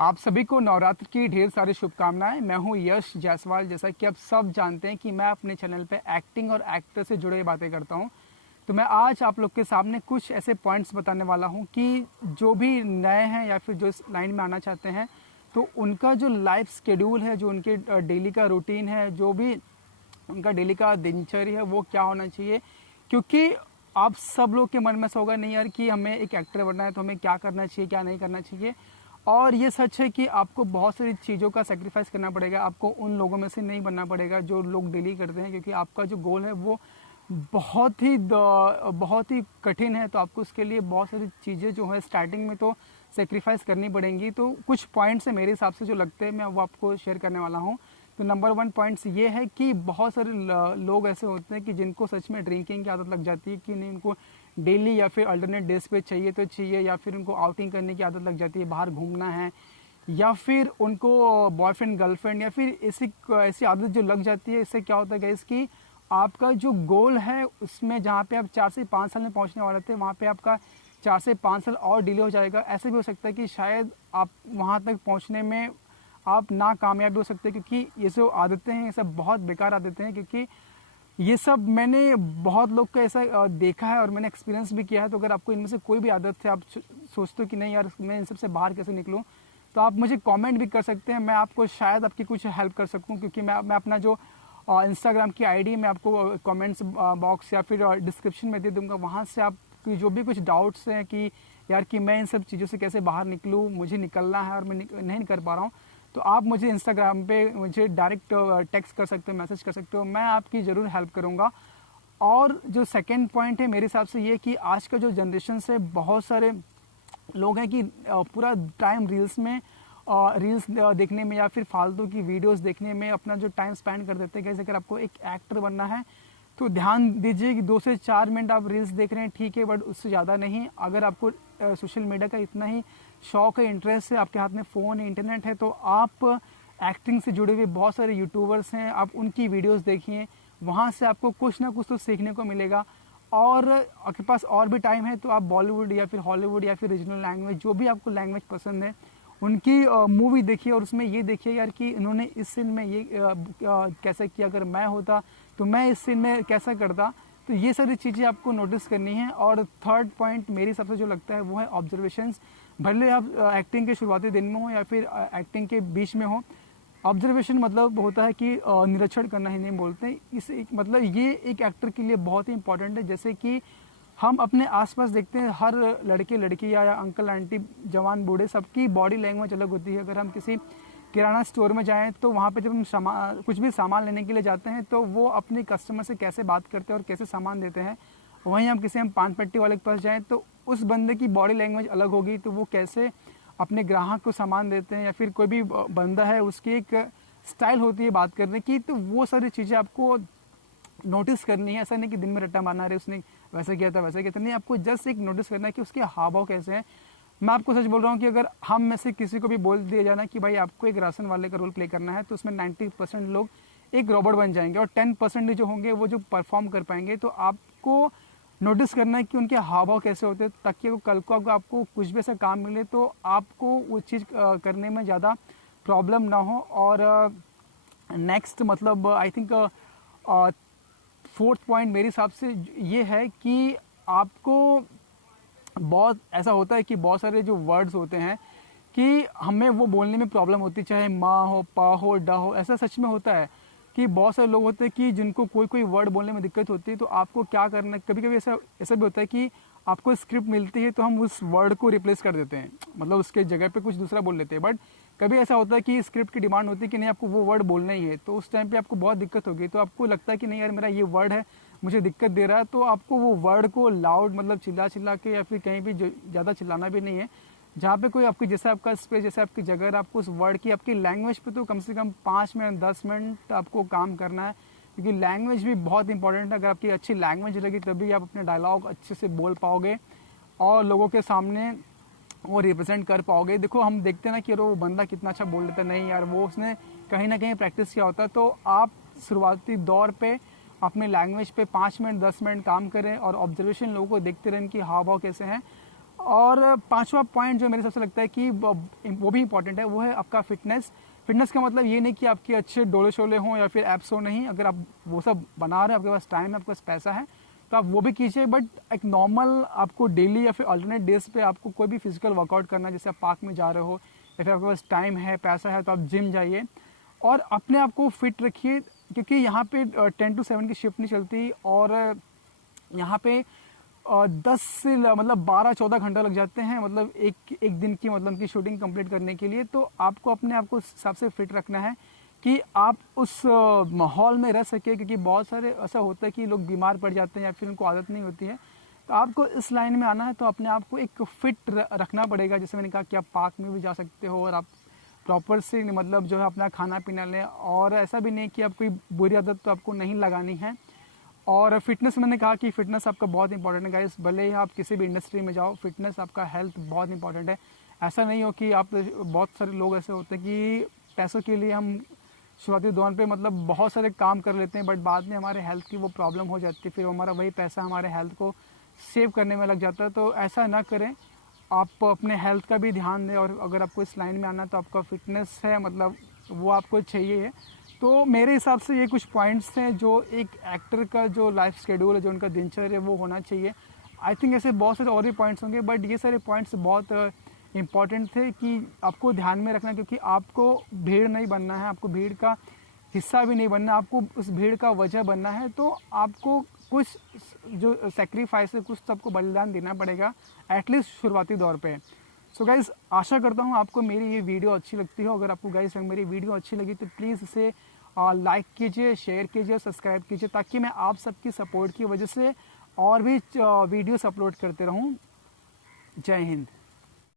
आप सभी को नवरात्र की ढेर सारी शुभकामनाएं। मैं हूं यश जायसवाल। जैसा कि आप सब जानते हैं कि मैं अपने चैनल पे एक्टिंग और एक्टर से जुड़े बातें करता हूं, तो मैं आज आप लोग के सामने कुछ ऐसे पॉइंट्स बताने वाला हूं कि जो भी नए हैं या फिर जो इस लाइन में आना चाहते हैं, तो उनका जो लाइफ शेड्यूल है, जो उनके डेली का रूटीन है, जो भी उनका डेली का दिनचर्या है, वो क्या होना चाहिए। क्योंकि आप सब लोग के मन में ऐसा होगा, नहीं यार कि हमें एक एक्टर बनना है तो हमें क्या करना चाहिए, क्या नहीं करना चाहिए। और ये सच है कि आपको बहुत सारी चीज़ों का सेक्रीफाइस करना पड़ेगा। आपको उन लोगों में से नहीं बनना पड़ेगा जो लोग डेली करते हैं, क्योंकि आपका जो गोल है वो बहुत ही कठिन है। तो आपको उसके लिए बहुत सारी चीज़ें जो है स्टार्टिंग में तो सेक्रीफाइस करनी पड़ेंगी। तो कुछ पॉइंट्स है मेरे हिसाब से जो लगते हैं, मैं वो आपको शेयर करने वाला हूँ। तो नंबर 1 पॉइंट्स ये है कि बहुत सारे लोग ऐसे होते हैं कि जिनको सच में ड्रिंकिंग की आदत लग जाती है, कि नहीं उनको डेली या फिर अल्टरनेट डेज पे चाहिए तो चाहिए, या फिर उनको आउटिंग करने की आदत लग जाती है, बाहर घूमना है, या फिर उनको बॉयफ्रेंड गर्लफ्रेंड या फिर ऐसी आदत जो लग जाती है। इससे क्या होता है गाइस कि आपका जो गोल है उसमें जहाँ पे आप 4 से 5 साल में पहुँचने वाले थे, वहाँ पे आपका 4 से 5 साल और डिले हो जाएगा। ऐसे भी हो सकता है कि शायद आप वहाँ तक पहुँचने में आप ना कामयाब हो सकते हैं, क्योंकि ये जो आदतें हैं ये सब बहुत बेकार आदतें हैं। क्योंकि ये सब मैंने बहुत लोग का ऐसा देखा है और मैंने एक्सपीरियंस भी किया है। तो अगर आपको इनमें से कोई भी आदत है, आप सोचते हो कि नहीं यार मैं इन सब से बाहर कैसे निकलूं, तो आप मुझे कमेंट भी कर सकते हैं। मैं आपको शायद आपकी कुछ हेल्प कर सकूं, क्योंकि मैं अपना जो इंस्टाग्राम की आईडी मैं आपको कमेंट्स बॉक्स या फिर डिस्क्रिप्शन में दे दूंगा। वहाँ से आप जो भी कुछ डाउट्स हैं कि यार कि मैं इन सब चीज़ों से कैसे बाहर निकलूँ, मुझे निकलना है और मैं नहीं कर पा रहा हूँ, तो आप मुझे इंस्टाग्राम पे मुझे डायरेक्ट टेक्स्ट कर सकते हो, मैसेज कर सकते हो। मैं आपकी ज़रूर हेल्प करूँगा। और जो सेकंड पॉइंट है मेरे हिसाब से ये कि आज का जो जनरेशन से बहुत सारे लोग हैं कि पूरा टाइम रील्स देखने में या फिर फालतू की वीडियोस देखने में अपना जो टाइम स्पेंड कर देते हैं। कैसे अगर आपको एक एक्टर बनना है तो ध्यान दीजिए कि 2 से 4 मिनट आप रील्स देख रहे हैं, ठीक है, बट उससे ज़्यादा नहीं। अगर आपको सोशल मीडिया का इतना ही शौक है, इंटरेस्ट है, आपके हाथ में फ़ोन है, इंटरनेट है, तो आप एक्टिंग से जुड़े हुए बहुत सारे यूट्यूबर्स हैं, आप उनकी वीडियोस देखिए। वहाँ से आपको कुछ ना कुछ तो सीखने को मिलेगा। और आपके पास और भी टाइम है तो आप बॉलीवुड या फिर हॉलीवुड या फिर रीजनल लैंग्वेज, जो भी आपको लैंग्वेज पसंद है, उनकी मूवी देखिए और उसमें ये देखिए यार कि इन्होंने इस सीन में ये कैसा किया, अगर मैं होता तो मैं इस सीन में कैसा करता। तो ये सारी चीज़ें आपको नोटिस करनी है। और थर्ड पॉइंट मेरी सबसे जो लगता है वो है ऑब्जर्वेशंस। भले आप एक्टिंग के शुरुआती दिन में हो या फिर एक्टिंग के बीच में हो, ऑब्जर्वेशन मतलब होता है कि निरीक्षण करना ही नहीं बोलते। इस मतलब ये एक एक्टर के लिए बहुत ही इंपॉर्टेंट है। जैसे कि हम अपने आसपास देखते हैं, हर लड़के लड़की या अंकल आंटी जवान बूढ़े सबकी बॉडी लैंग्वेज अलग होती है। अगर हम किसी किराना स्टोर में जाएं तो वहाँ पे जब हम कुछ भी सामान लेने के लिए जाते हैं तो वो अपने कस्टमर से कैसे बात करते हैं और कैसे सामान देते हैं। वहीं हम पान पट्टी वाले के पास जाएं तो उस बंदे की बॉडी लैंग्वेज अलग होगी, तो वो कैसे अपने ग्राहक को सामान देते हैं। या फिर कोई भी बंदा है, उसकी एक स्टाइल होती है बात करने की। तो वो सारी चीज़ें आपको नोटिस करनी है। ऐसा नहीं कि दिन में रट्टा मारना रहे उसने वैसा किया था वैसा किया था, नहीं, आपको जस्ट एक नोटिस करना है कि उसके हाव भाव कैसे हैं। मैं आपको सच बोल रहा हूँ कि अगर हम में से किसी को भी बोल दिया जाना कि भाई आपको एक राशन वाले का रोल प्ले करना है, तो उसमें 90% लोग एक रोबोट बन जाएंगे और 10% जो होंगे वो जो परफॉर्म कर पाएंगे। तो आपको नोटिस करना है कि उनके हाव भाव कैसे होते हैं, ताकि कल को आपको कुछ भी ऐसा काम मिले तो आपको वो चीज़ करने में ज़्यादा प्रॉब्लम ना हो। और नेक्स्ट मतलब आई थिंक फोर्थ पॉइंट मेरे हिसाब से ये है कि आपको बहुत ऐसा होता है कि बहुत सारे जो वर्ड्स होते हैं कि हमें वो बोलने में प्रॉब्लम होती है, चाहे माँ हो, पा हो, डा हो। ऐसा सच में होता है कि बहुत सारे लोग होते हैं कि जिनको कोई वर्ड बोलने में दिक्कत होती है। तो आपको क्या करना है, कभी कभी ऐसा भी होता है कि आपको स्क्रिप्ट मिलती है तो हम उस वर्ड को रिप्लेस कर देते हैं, मतलब उसके जगह पे कुछ दूसरा बोल लेते हैं। बट कभी ऐसा होता है कि स्क्रिप्ट की डिमांड होती है कि नहीं आपको वो वर्ड बोलना ही है, तो उस टाइम पे आपको बहुत दिक्कत होगी। तो आपको लगता है कि नहीं यार मेरा ये वर्ड है मुझे दिक्कत दे रहा है, तो आपको वो वर्ड को लाउड मतलब चिल्ला के या फिर कहीं भी ज़्यादा चिल्लाना भी नहीं है, जहाँ पे कोई आपकी जैसे आपका स्पेस जैसे आपकी जगह, आपको उस वर्ड की आपकी लैंग्वेज पे तो कम से कम 5 मिनट 10 मिनट आपको काम करना है। क्योंकि लैंग्वेज भी बहुत इंपॉर्टेंट है। अगर आपकी अच्छी लैंग्वेज रहेगी तभी आप अपने डायलॉग अच्छे से बोल पाओगे और लोगों के सामने वो रिप्रेजेंट कर पाओगे। देखो हम देखते हैं ना कि वो बंदा कितना अच्छा बोल लेता है, नहीं यार वो उसने कहीं ना कहीं प्रैक्टिस किया होता है। तो आप शुरुआती दौर पे अपने लैंग्वेज पे 5 मिनट 10 मिनट काम करें और ऑब्जर्वेशन लोगों को देखते रहें कि हाव भाव कैसे हैं। और पांचवा पॉइंट जो मेरे हिसाब से लगता है कि वो भी इंपॉर्टेंट है, वो है आपका फिटनेस। फिटनेस का मतलब ये नहीं कि आपके अच्छे डोले शोले हों या फिर एप्स हो, नहीं। अगर आप वो सब बना रहे हैं, आपके पास टाइम है, आपके पास पैसा है, तो आप वो भी कीजिए। बट एक नॉर्मल आपको डेली या फिर अल्टरनेट डेज पे आपको कोई भी फिजिकल वर्कआउट करना है, जैसे आप पार्क में जा रहे हो या फिर आपके पास टाइम है, पैसा है, तो आप जिम जाइए और अपने आप को फिट रखिए। क्योंकि यहाँ पे 10 to 7 की शिफ्ट नहीं चलती और यहाँ पे 10 से मतलब 12-14 घंटा लग जाते हैं, मतलब एक दिन की मतलब की शूटिंग कंप्लीट करने के लिए। तो आपको अपने आप को उस हिसाब से फिट रखना है कि आप उस माहौल में रह सके। क्योंकि बहुत सारे ऐसा होता है कि लोग बीमार पड़ जाते हैं या फिर उनको आदत नहीं होती है। तो आपको इस लाइन में आना है तो अपने आप को एक फिट रखना पड़ेगा। जैसे मैंने कहा कि आप पार्क में भी जा सकते हो और आप प्रॉपर से मतलब जो है अपना खाना पीना लें, और ऐसा भी नहीं कि आप कोई बुरी आदत तो आपको नहीं लगानी है। और फिटनेस, मैंने कहा कि फिटनेस आपका बहुत इंपॉर्टेंट है गाइस। भले ही आप किसी भी इंडस्ट्री में जाओ, फिटनेस आपका हेल्थ बहुत इंपॉर्टेंट है। ऐसा नहीं हो कि आप, बहुत सारे लोग ऐसे होते हैं कि पैसों के लिए हम शुरुआती दौर पे मतलब बहुत सारे काम कर लेते हैं, बट बाद में हमारे हेल्थ की वो प्रॉब्लम हो जाती है, फिर हमारा वही पैसा हमारे हेल्थ को सेव करने में लग जाता है। तो ऐसा ना करें, आप अपने हेल्थ का भी ध्यान दें। और अगर आपको इस लाइन में आना है तो आपका फिटनेस है, मतलब वो आपको चाहिए है। तो मेरे हिसाब से ये कुछ पॉइंट्स हैं जो एक एक्टर का जो लाइफ शेड्यूल है, जो उनका दिनचर्या है, वो होना चाहिए। आई थिंक ऐसे बहुत सारे और भी पॉइंट्स होंगे, बट ये सारे पॉइंट्स बहुत इम्पॉर्टेंट थे कि आपको ध्यान में रखना। क्योंकि आपको भीड़ नहीं बनना है, आपको भीड़ का हिस्सा भी नहीं बनना, आपको उस भीड़ का वजह बनना है। तो आपको कुछ जो सेक्रीफाइस है, कुछ तो आपको बलिदान देना पड़ेगा, एटलीस्ट शुरुआती दौर पे। सो गाइज़, आशा करता हूँ आपको मेरी ये वीडियो अच्छी लगती हो। अगर आपको गाइज़ मेरी वीडियो अच्छी लगी तो प्लीज़ इसे लाइक कीजिए, शेयर कीजिए, सब्सक्राइब कीजिए, ताकि मैं आप सबकी सपोर्ट की वजह से और भी वीडियोस अपलोड करते रहूँ। जय हिंद।